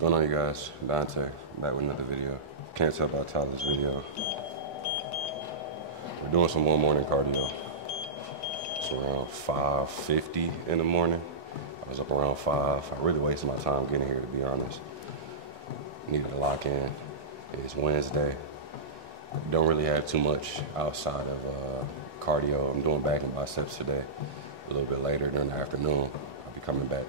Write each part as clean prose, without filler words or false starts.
going on, you guys? Dante, back with another video. Can't tell by the title of this video. We're doing some morning cardio. It's around 5:50 in the morning. I was up around 5. I really wasted my time getting here, to be honest. Needed to lock in. It's Wednesday. Don't really have too much outside of cardio. I'm doing back and biceps today. A little bit later during the afternoon, I'll be coming back.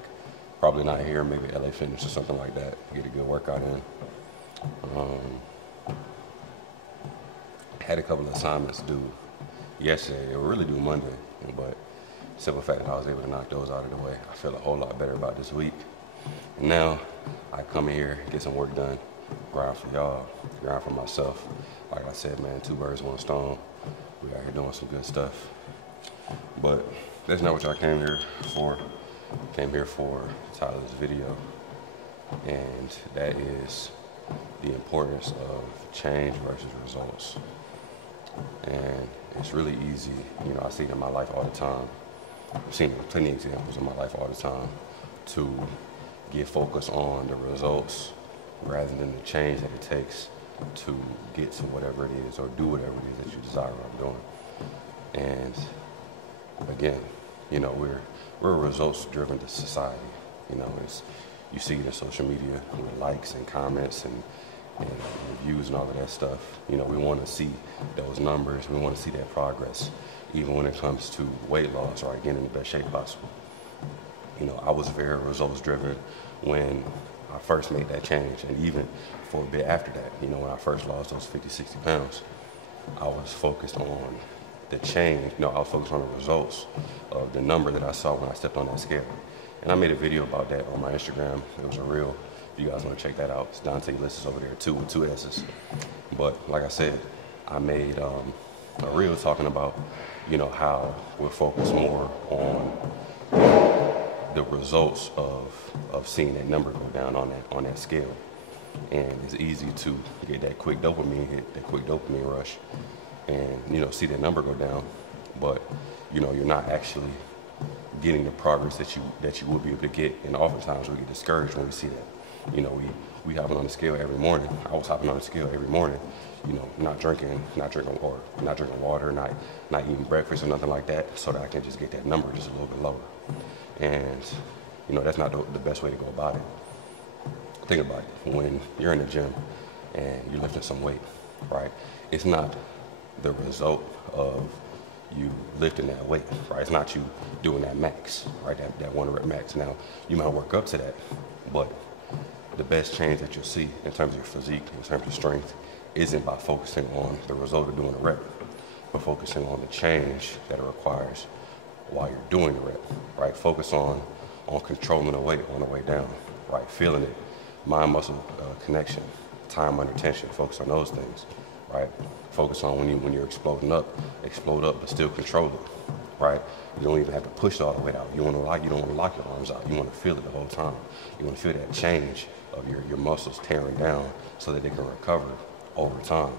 Probably not here, maybe LA Fitness or something like that. Get a good workout in. Had a couple of assignments due yesterday. It was really due Monday, but simple fact that I was able to knock those out of the way. I feel a whole lot better about this week. And now I come in here, get some work done, grind for y'all, grind for myself. Like I said, man, 2 birds, 1 stone. We out here doing some good stuff. But that's not what y'all came here for. Came here for Tyler's video, and that is the importance of change versus results. And it's really easy, you know, I see it in my life all the time. I've seen plenty of examples in my life all the time to get focused on the results rather than the change that it takes to get to whatever it is or do whatever it is that you desire on doing. And again, you know, we're a results-driven society. You know, you see it in social media with likes and comments and reviews and all of that stuff. You know, we want to see those numbers. We want to see that progress, even when it comes to weight loss or getting in the best shape possible. You know, I was very results-driven when I first made that change, and even for a bit after that. You know, when I first lost those 50, 60 pounds, I was focused on the change. You know, I was focused on the results of the number that I saw when I stepped on that scale. And I made a video about that on my Instagram. It was a reel. If you guys want to check that out, it's Dante Ulysses over there too, with 2 S's. But like I said, I made a reel talking about, you know, how we're focused more on the results of seeing that number go down on that scale. And it's easy to get that quick dopamine hit, that quick dopamine rush, and, you know, see that number go down, but, you know, you're not actually getting the progress that you would be able to get. And oftentimes we get discouraged when we see that. You know, we hopping on the scale every morning. I was hopping on the scale every morning, you know, not drinking water, not eating breakfast or nothing like that, so that I can just get that number just a little bit lower. And, you know, that's not the best way to go about it. Think about it. When you're in the gym and you're lifting some weight, right? It's not the result of you lifting that weight, right? It's not you doing that max, right? That 1 rep max. Now, you might work up to that, but the best change that you'll see in terms of your physique, in terms of strength, isn't by focusing on the result of doing the rep, but focusing on the change that it requires while you're doing the rep, right? Focus on controlling the weight on the way down, right? Feeling it, mind-muscle connection, time under tension. Focus on those things, right? Focus on when you're explode up, but still control it, right? You don't even have to push it all the way out. You don't want to lock your arms out. You want to feel it the whole time. You want to feel that change of your muscles tearing down so that they can recover over time,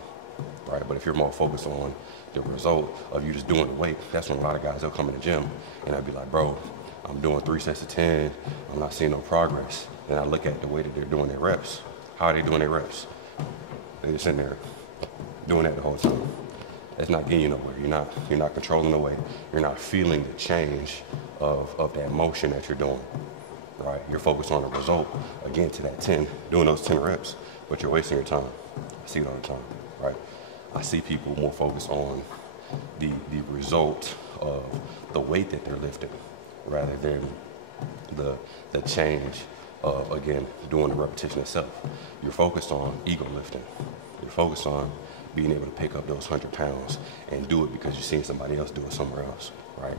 right? But if you're more focused on the result of you just doing the weight, that's when a lot of guys, they'll come in the gym and they'll be like, bro, I'm doing 3 sets of 10. I'm not seeing no progress. Then I look at the way that they're doing their reps. How are they doing their reps? They're just sitting there doing that the whole time. That's not getting you nowhere. You're not controlling the weight. You're not feeling the change of that motion that you're doing, right? You're focused on the result, again, to that 10, doing those 10 reps, but you're wasting your time. I see it all the time, right? I see people more focused on the result of the weight that they're lifting rather than the change of, again, doing the repetition itself. You're focused on ego lifting. You're focused on being able to pick up those 100 pounds and do it because you've seen somebody else do it somewhere else, right?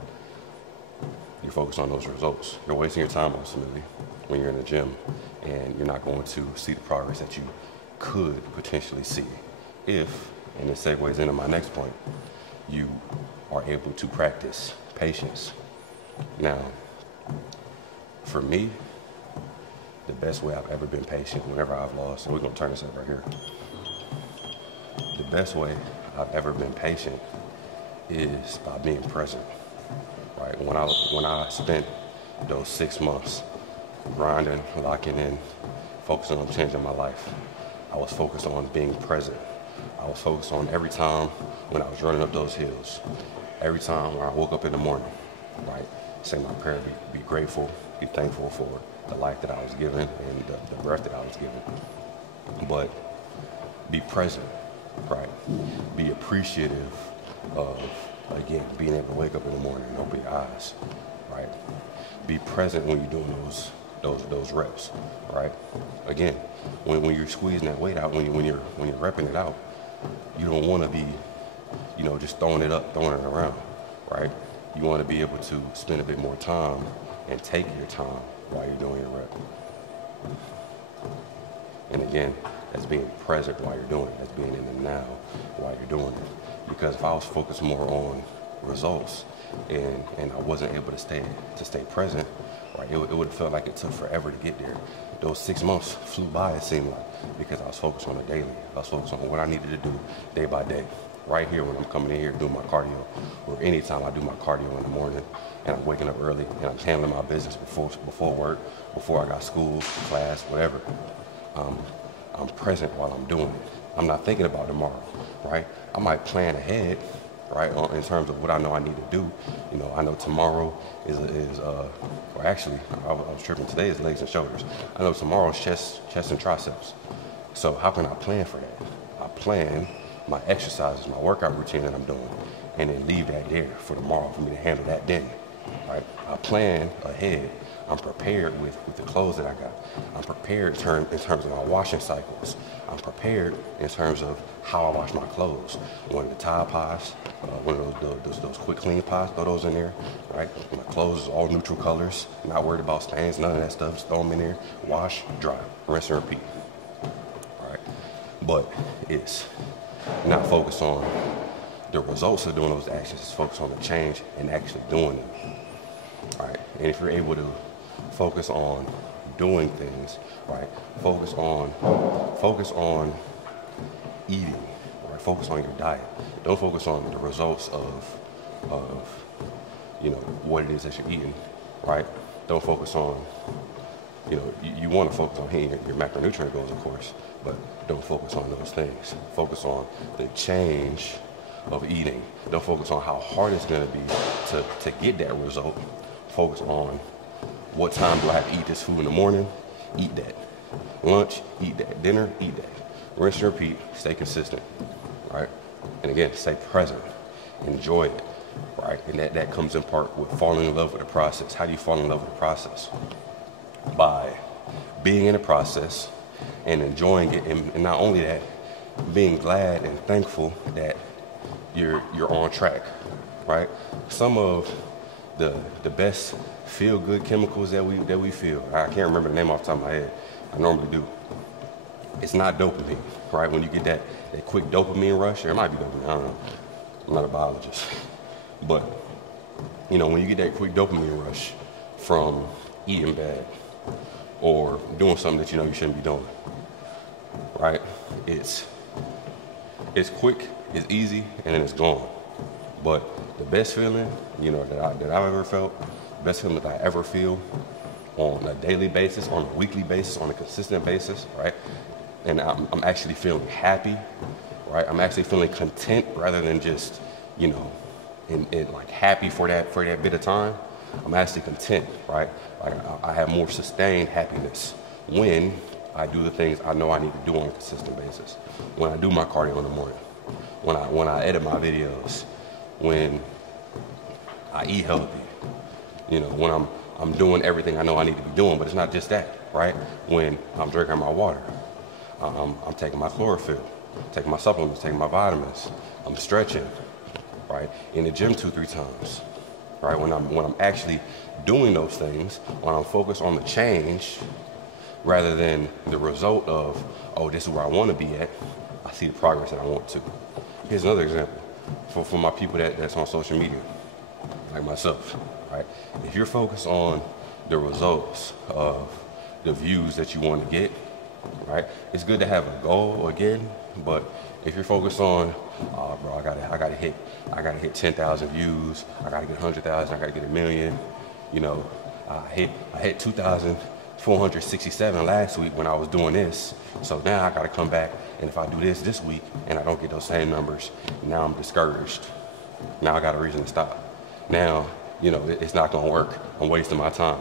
You're focused on those results. You're wasting your time ultimately when you're in the gym, and you're not going to see the progress that you could potentially see if, and this segues into my next point, you are able to practice patience. Now, for me, the best way I've ever been patient whenever I've lost, and we're going to turn this up right here. The best way I've ever been patient is by being present, right? When I spent those 6 months grinding, locking in, focusing on changing my life. I was focused on being present. I was focused on every time when I was running up those hills, every time when I woke up in the morning, right? Say my prayer, be grateful, be thankful for the life that I was given and the breath that I was given. But be present, right? Be appreciative of, again, being able to wake up in the morning and open your eyes, right? Be present when you're doing those reps, right? Again, when you're squeezing that weight out, when you're repping it out, you don't want to be, just throwing it around, right? You want to be able to spend a bit more time and take your time while you're doing your rep. And again, that's being present while you're doing it. That's being in the now while you're doing it. Because if I was focused more on results and I wasn't able to stay present, right, it would have felt like it took forever to get there. Those 6 months flew by, it seemed like, because I was focused on the daily. I was focused on what I needed to do day by day. Right here when I'm coming in here doing my cardio, or anytime I do my cardio in the morning and I'm waking up early and I'm handling my business before work, before I got school, class, whatever. I'm present while I'm doing it. I'm not thinking about tomorrow, right? I might plan ahead, right, in terms of what I know I need to do. I know tomorrow or actually, I was tripping. Today is legs and shoulders. I know tomorrow's chest and triceps. So how can I plan for that? I plan my exercises, my workout routine that I'm doing, and then leave that there for tomorrow for me to handle that then, right? I plan ahead. I'm prepared with the clothes that I got. I'm prepared in terms of my washing cycles. I'm prepared in terms of how I wash my clothes. One of the Tide Pods, one of those quick clean pods, throw those in there, right? My clothes is all neutral colors, not worried about stains, none of that stuff. Just throw them in there, wash, dry, rinse and repeat, all right? But it's not focus on the results of doing those actions. It's focus on the change and actually doing them. All right. And if you're able to focus on doing things, right? Focus on eating, right? Focus on your diet. Don't focus on the results of what it is that you're eating, right? Don't focus on, you want to focus on hitting your macronutrient goals, of course, but don't focus on those things. Focus on the change of eating. Don't focus on how hard it's going to be to get that result. Focus on what time do I have to eat this food in the morning? Eat that. Lunch, eat that. Dinner, eat that. Rinse and repeat. Stay consistent, right? And again, stay present. Enjoy it, right? And that comes in part with falling in love with the process. How do you fall in love with the process? By being in the process and enjoying it, and not only that, being glad and thankful that you're on track, right? Some of the best feel-good chemicals that we feel, I can't remember the name off the top of my head. I normally do. It's not dopamine, right? When you get that quick dopamine rush, or it might be dopamine, I don't know. I'm not a biologist, but when you get that quick dopamine rush from eating bad or doing something that you shouldn't be doing, right? It's quick, it's easy, and then it's gone. But the best feeling, that I've ever felt, the best feeling that I ever feel on a daily basis, on a weekly basis, on a consistent basis, right? And I'm actually feeling happy, right? I'm actually feeling content rather than just, like happy for that bit of time. I'm actually content, right? Like I have more sustained happiness when I do the things I know I need to do on a consistent basis. When I do my cardio in the morning, when I edit my videos, when I eat healthy, when I'm doing everything I know I need to be doing. But it's not just that, right? When I'm drinking my water, I'm taking my chlorophyll, taking my supplements, taking my vitamins, I'm stretching, right? In the gym 2-3 times, right? When I'm actually doing those things, when I'm focused on the change rather than the result of, oh, this is where I want to be at, I see the progress that I want to. Here's another example for my people that's on social media, like myself, right? If you're focused on the results of the views that you want to get, right? It's good to have a goal again, but if you're focused on, oh, bro, I gotta hit 10,000 views, I gotta get 100,000, I gotta get 1 million, I hit 2,000 467 last week when I was doing this. So now I gotta come back, and if I do this week and I don't get those same numbers, now I'm discouraged. Now I got a reason to stop. Now, you know, it's not gonna work. I'm wasting my time.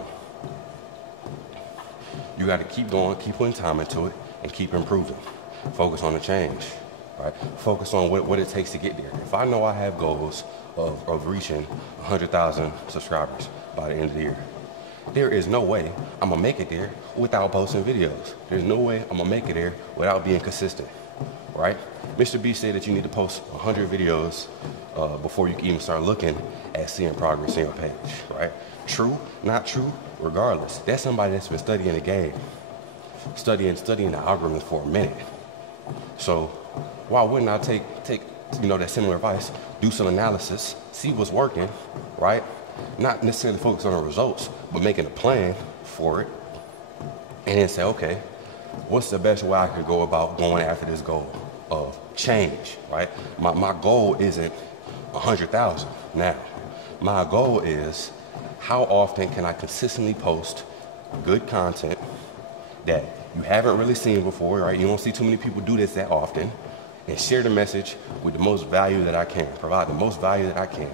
You gotta keep going, keep putting time into it, and keep improving. Focus on the change, right? Focus on what it takes to get there. If I know I have goals of reaching 100,000 subscribers by the end of the year, there is no way I'm gonna make it there without posting videos. There's no way I'm gonna make it there without being consistent, right? Mr. B said that you need to post 100 videos before you can even start looking at seeing progress in your page, right? True, not true, regardless. That's somebody that's been studying the game, studying the algorithms for a minute. So why wouldn't I take that similar advice, do some analysis, see what's working, right? Not necessarily focus on the results, but making a plan for it, and then say, okay, what's the best way I could go about going after this goal of change, right? My goal isn't 100,000 now. My goal is how often can I consistently post good content that you haven't really seen before, right? You don't see too many people do this that often, and share the message with the most value that I can, provide the most value that I can,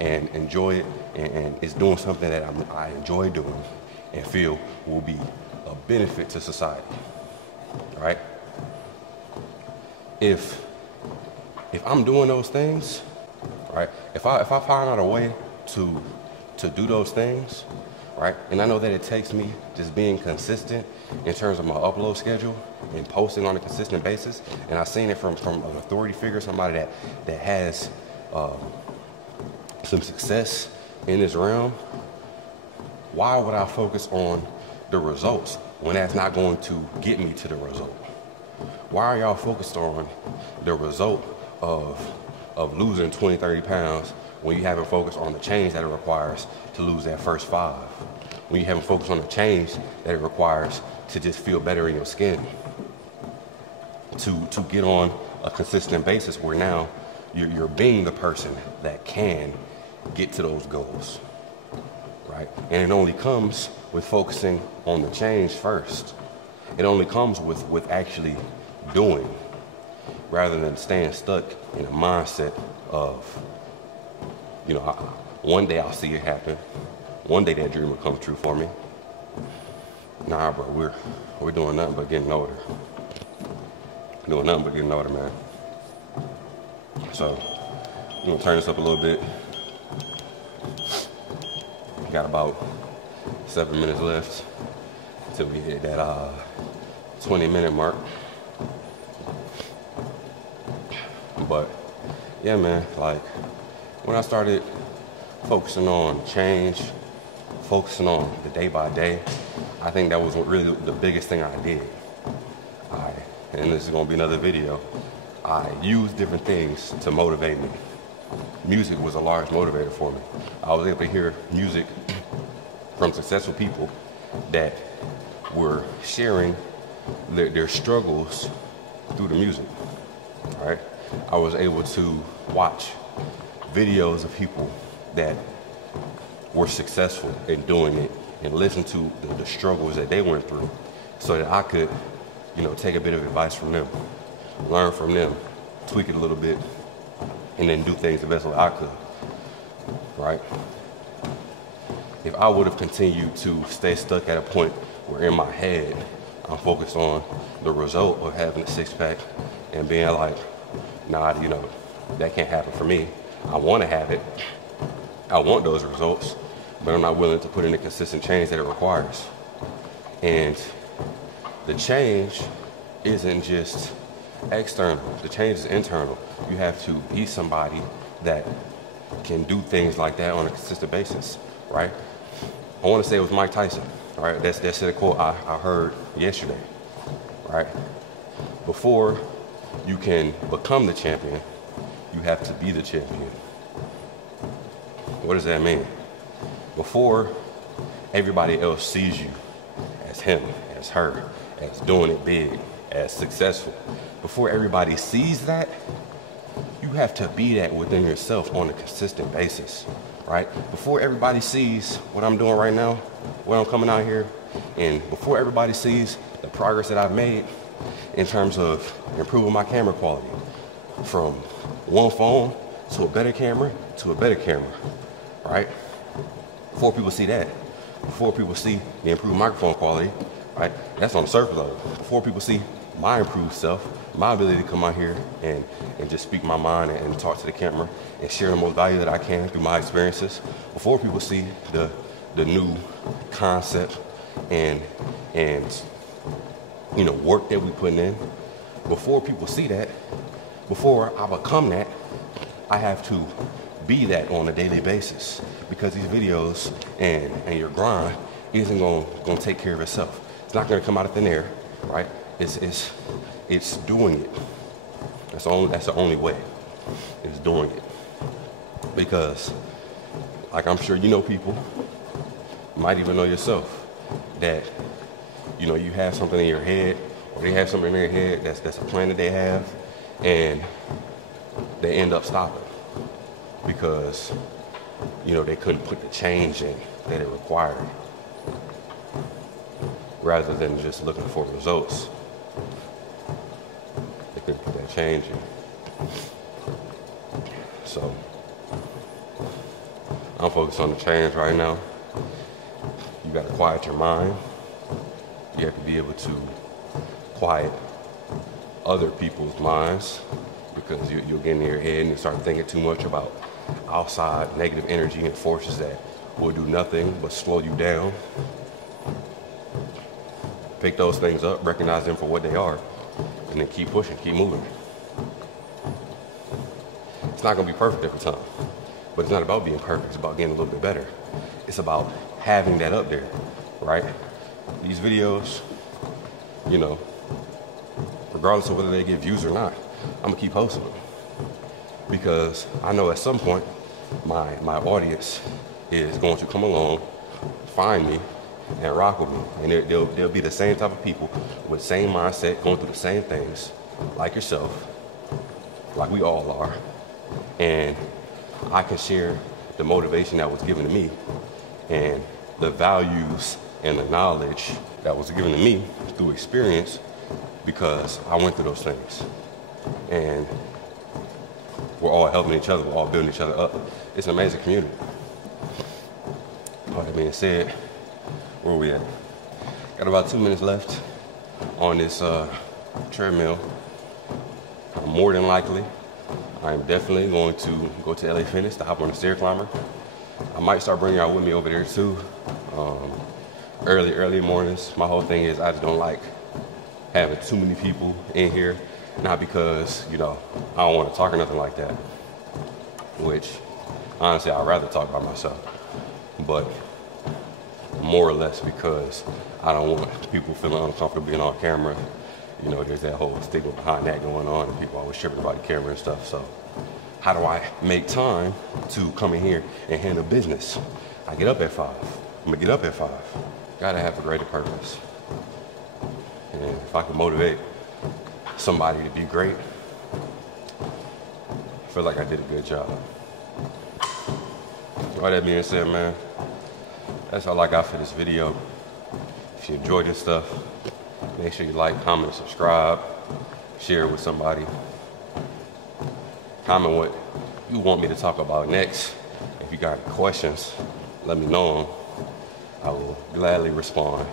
and enjoy it, and it's doing something that I enjoy doing and feel will be a benefit to society, right? If I'm doing those things, right? If I find out a way to do those things, right? And I know that it takes me just being consistent in terms of my upload schedule and posting on a consistent basis. And I've seen it from an authority figure, somebody that has some success in this realm. Why would I focus on the results when that's not going to get me to the result? Why are y'all focused on the result of losing 20, 30 pounds when you haven't focused on the change that it requires to lose that first 5? When you haven't focused on the change that it requires to just feel better in your skin? To get on a consistent basis where now you're being the person that can get to those goals, right? And it only comes with focusing on the change first. It only comes with actually doing, rather than staying stuck in a mindset of, one day I'll see it happen. One day that dream will come true for me. Nah, bro, we're doing nothing but getting older. Doing nothing but getting older, man. So, I'm gonna turn this up a little bit. Got about 7 minutes left till we hit that 20-minute mark. But yeah, man, like when I started focusing on change, focusing on the day by day, I think that was really the biggest thing I did. And this is gonna be another video, I used different things to motivate me. Music was a large motivator for me. I was able to hear music from successful people that were sharing their struggles through the music, right? I was able to watch videos of people that were successful in doing it and listen to the struggles that they went through so that I could, take a bit of advice from them, learn from them, tweak it a little bit, and then do things the best way I could, right? If I would have continued to stay stuck at a point where in my head I'm focused on the result of having a six-pack and being like, nah, that can't happen for me. I want to have it. I want those results, but I'm not willing to put in the consistent change that it requires. And the change isn't just external. The change is internal. You have to be somebody that can do things like that on a consistent basis, right? I want to say it was Mike Tyson, right? That's a quote I heard yesterday, right? Before you can become the champion, you have to be the champion. What does that mean? Before everybody else sees you as him, as her, as doing it big, as successful, before everybody sees that, you have to be that within yourself on a consistent basis, right? Before everybody sees what I'm doing right now, what I'm coming out here And before everybody sees the progress that I've made in terms of improving my camera quality, from one phone to a better camera to a better camera, right? Before people see that, before people see the improved microphone quality, right? That's on the surface level. Before people see my improved self, my ability to come out here and just speak my mind and talk to the camera and share the most value that I can through my experiences. Before people see the new concept and you know, work that we putting in. Before people see that, before I become that, I have to be that on a daily basis, because these videos and your grind isn't gonna take care of itself. It's not gonna come out of thin air, right? It's doing it. That's the only way. It's doing it. Because, like I'm sure you know people, you might even know yourself, that you know you have something in your head, or they have something in their head that's a plan that they have, and they end up stopping because you know they couldn't put the change in that it required, rather than just looking for results. They couldn't put that change in. So I'm focused on the change right now. You gotta quiet your mind. You have to be able to quiet other people's minds, because you'll get in your head and you start thinking too much about outside negative energy and forces that will do nothing but slow you down. Pick those things up, recognize them for what they are, and then keep pushing, keep moving. It's not gonna be perfect every time, but it's not about being perfect, it's about getting a little bit better. It's about having that up there, right? These videos, you know, regardless of whether they get views or not, I'm gonna keep posting them, because I know at some point my audience is going to come along, find me, and rock with me. And they'll be the same type of people with the same mindset, going through the same things, like yourself, like we all are. And I can share the motivation that was given to me and the values and the knowledge that was given to me through experience, because I went through those things. And we're all helping each other, we're all building each other up. It's an amazing community. All that being said, where are we at? Got about 2 minutes left on this treadmill. More than likely, I'm definitely going to go to LA Fitness to hop on the stair climber. I might start bringing y'all with me over there too. Early mornings. My whole thing is I just don't like having too many people in here. Not because, you know, I don't want to talk or nothing like that, which honestly I'd rather talk by myself, but more or less because I don't want people feeling uncomfortable being on camera. You know, there's that whole stigma behind that going on, and people always tripping about the camera and stuff. So how do I make time to come in here and handle business? I get up at 5. I'm gonna get up at 5. Gotta have a greater purpose. And if I can motivate somebody to be great, I feel like I did a good job. All that being said, man, that's all I got for this video. If you enjoyed this stuff, make sure you like, comment, subscribe, share it with somebody. Comment what you want me to talk about next. If you got questions, let me know them. I will gladly respond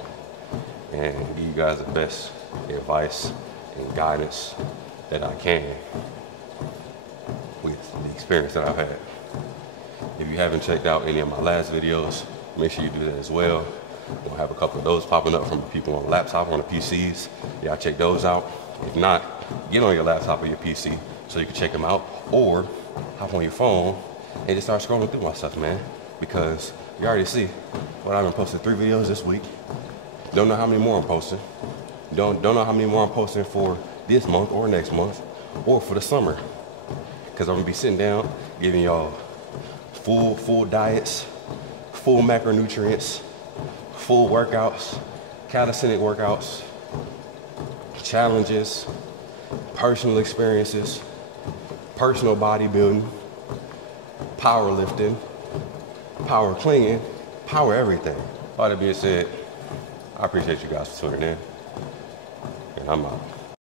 and give you guys the best advice and guidance that I can with the experience that I've had. If you haven't checked out any of my last videos, make sure you do that as well. We'll have a couple of those popping up from people on laptop, on the PCs. Y'all check those out. If not, get on your laptop or your PC so you can check them out, or hop on your phone and just start scrolling through my stuff, man. Because you already see what I've been posting 3 videos this week. Don't know how many more I'm posting. Don't know how many more I'm posting for this month or next month or for the summer. Because I'm gonna be sitting down giving y'all full diets, full macronutrients, full workouts, calisthenic workouts, challenges, personal experiences, personal bodybuilding, powerlifting, power clinging, power everything. All that being said, I appreciate you guys for tuning in, and I'm out.